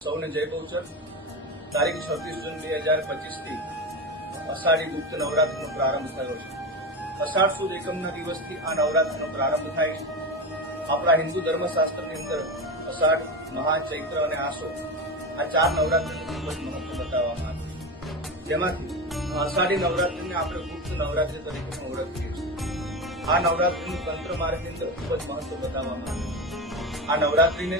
સૌને જય ગૌચર તારીખ છવ્વીસ જૂન બે હજાર પચીસથી અષાઢી ગુપ્ત નવરાત્રનો પ્રારંભ થયો છે. અષાઢ સુદ એકમના દિવસથી આ નવરાત્રનો પ્રારંભ થાય છે. આપણા હિન્દુ ધર્મશાસ્ત્રની અંદર અષાઢ મહા ચૈત્ર અને આસો આ ચાર નવરાત્રિનું ખૂબ જ મહત્વ બતાવવામાં આવ્યું છે. જેમાંથી અષાઢી નવરાત્રિને આપણે ગુપ્ત નવરાત્રિ તરીકે ઓળખીએ છીએ. આ નવરાત્રિનું તંત્ર માર્ગની અંદર ખૂબ જ મહત્વ બતાવવામાં આવ્યું છે. આ નવરાત્રિને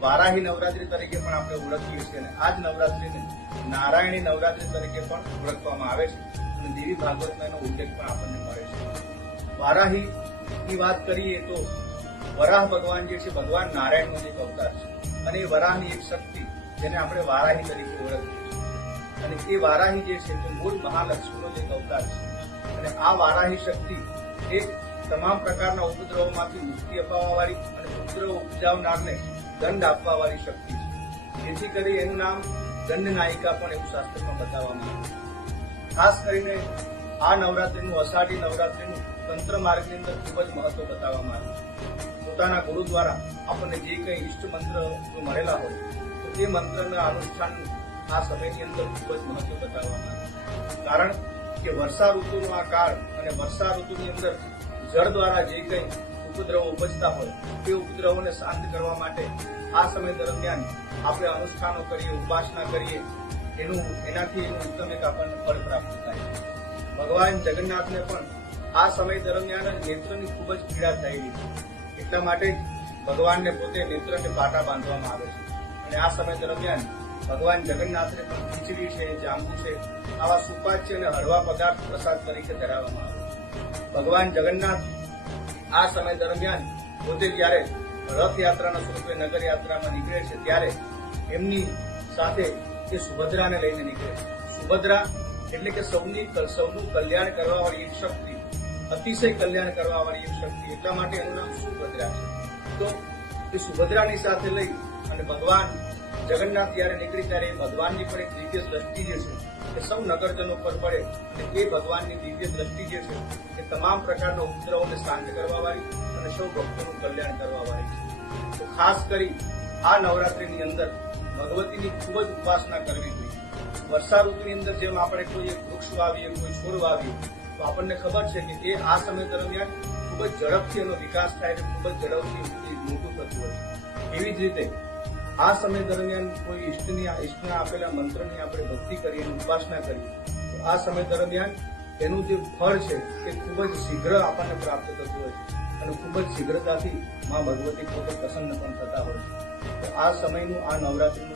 વારાહી નવરાત્રી તરીકે પણ આપણે ઓળખીએ છીએ અને આ જ નવરાત્રીને નારાયણી નવરાત્રી તરીકે પણ ઓળખવામાં આવે છે અને દેવી ભાગવતમાં એનો ઉલ્લેખ પણ આપણને મળે છે. વારાહી ની વાત કરીએ તો વરાહ ભગવાન જે છે, ભગવાન નારાયણનો એક અવતાર છે અને એ વરાહની એક શક્તિ જેને આપણે વારાહી તરીકે ઓળખીએ છીએ. અને એ વારાહી જે છે, તે મૂળ મહાલક્ષ્મીનો જ અવતાર છે. અને આ વારાહી શક્તિ એ તમામ પ્રકારના ઉપદ્રવોમાંથી મુક્તિ અપાવવા વાળી અને ઉપદ્રવ ઉપજાવનારને દંડ આપવા વાળી શક્તિ છે. જેથી કરી એનું નામ દંડ નાયિકા પણ એવું શાસ્ત્રમાં બતાવવામાં આવ્યું ખાસ કરીને આ નવરાત્રીનું, અષાઢી નવરાત્રીનું તંત્ર માર્ગની અંદર ખૂબ જ મહત્વ બતાવવામાં આવ્યું પોતાના ગુરુ દ્વારા આપણને જે કંઈ ઈષ્ટ મંત્ર મળેલા હોય, તો તે મંત્રના અનુષ્ઠાન આ સમયની અંદર ખૂબ જ મહત્વ બતાવવામાં આવ્યું કારણ કે વર્ષા ઋતુનો આ કાળ અને વર્ષા ઋતુની અંદર જળ દ્વારા જે કંઈ ઉપદ્રવો ઉપજતા હોય, તે ઉપદ્રવોને શાંત કરવા માટે આ સમય દરમિયાન આપણે અનુષ્ઠાનો કરીએ, ઉપાસના કરીએ, એનું, એનાથી એનું ઉત્તમ એક આપણને ફળ પ્રાપ્ત થાય. ભગવાન જગન્નાથને પણ આ સમય દરમિયાન નેત્રની ખૂબ જ પીડા થયેલી છે. એટલા માટે જ ભગવાનને પોતે નેત્રને પાટા બાંધવામાં આવે છે. અને આ સમય દરમિયાન ભગવાન જગન્નાથને પણ ખીચડી છે, જાંબુ છે, આવા સુપાચ્ય અને હળવા પદાર્થ પ્રસાદ તરીકે ધરાવવામાં આવે છે. ભગવાન જગન્નાથ આ સમય દરમિયાન પોતે જ્યારે રથયાત્રાના સ્વરૂપે નગર યાત્રામાં નીકળે છે, ત્યારે એમની સાથે તે સુભદ્રાને લઈને નીકળે છે. સુભદ્રા એટલે કે સૌની સૌનું કલ્યાણ કરવાવાળી એક શક્તિ, અતિશય કલ્યાણ કરવાવાળી એક શક્તિ, એટલા માટે એનું નામ સુભદ્રા છે. તો એ સુભદ્રાની સાથે લઈ અને ભગવાન જગન્નાથ જ્યારે નીકળી ત્યારે એ ભગવાનની પણ એક દિવ્ય દ્રષ્ટિ જે છે, એ સૌ નગરજનો પર પડે અને એ ભગવાનની દિવ્ય દ્રષ્ટિ જે છે, એ તમામ પ્રકારના ઉપદ્રવોને શાંત કરવા વાળી અને સૌ ભક્તોનું કલ્યાણ કરવા વાળી છે. તો ખાસ કરી આ નવરાત્રીની અંદર ભગવતીની ખૂબ જ ઉપાસના કરવી જોઈએ. વર્ષા ઋતુની અંદર જેમ આપણે કોઈ એક વૃક્ષ વાવીએ, કોઈ છોડ વાવીએ, તો આપણને ખબર છે કે એ આ સમય દરમિયાન ખૂબ જ ઝડપથી એનો વિકાસ થાય અને ખૂબ જ ઝડપથી મોટું થતું હોય. એવી જ રીતે, આ સમય દરમિયાન કોઈ ઈષ્ટની ઈષ્ટના આપેલા મંત્રની આપણે ભક્તિ કરીએ ઉપાસના કરીએ, તો આ સમય દરમિયાન એનું જે ફળ છે એ ખૂબ જ શીઘ્ર આપણને પ્રાપ્ત થતું હોય છે અને ખૂબ જ શીઘ્રતાથી મા ભગવતી પોતે પ્રસન્ન પણ થતા હોય છે. આ સમયનું, આ નવરાત્રીનું